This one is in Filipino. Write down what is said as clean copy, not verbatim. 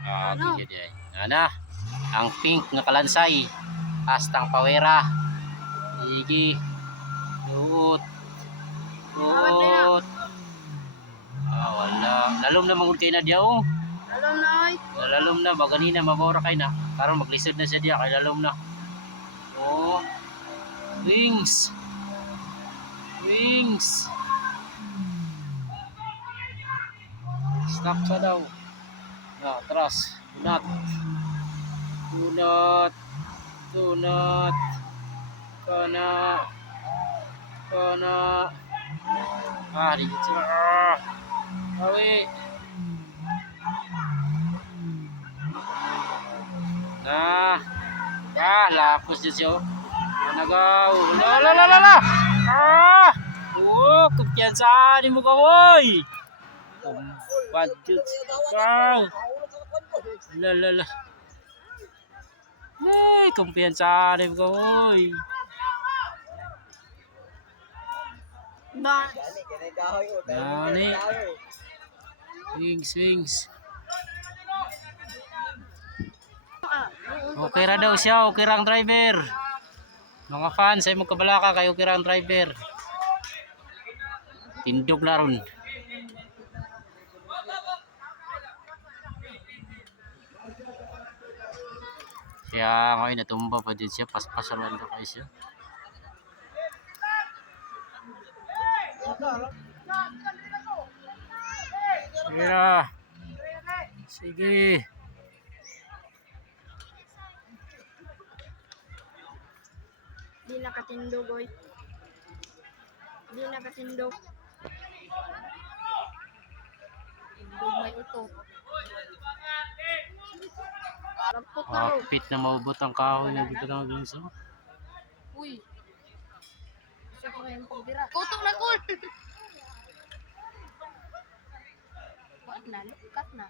Okay, di ay. Ana, ang pink nga kalansay. Hastang pawera. Sige. Duot. Duot. Wala. Lalom na mangod kay na diya oh. Lalom na oy. Lalom na ba ganina mabora kay na. Karon maglisod na siya diya kay lalom na. Oh. Wings. Wings. Stop sa daw. Na, atras. Tunat. Tunat. Tunat. Kana. Kana. Dito sila. Awi. Lapos dyan siya. Nagaw. La. Kumpiyansa. Di mo ka, woy. Badjut. Kang. La. Kumpiyansa. Di mo ka, woy. Dali. Swings. Okay ra daw siya, okay ra ang driver. Mga fans ay magkabalaka kay okay ra ang driver. Tindog na ron. Siya ngayon natumba pa din siya, paspasalan ka kayo siya. Sige. Di nakatindog oy. Di nakatindog. Tindog may uto. Pit na maubot ang kahoy na dito na ginso. Uy. Siya ko yung pagbira. Kutok na kul. Wala na, lukat na.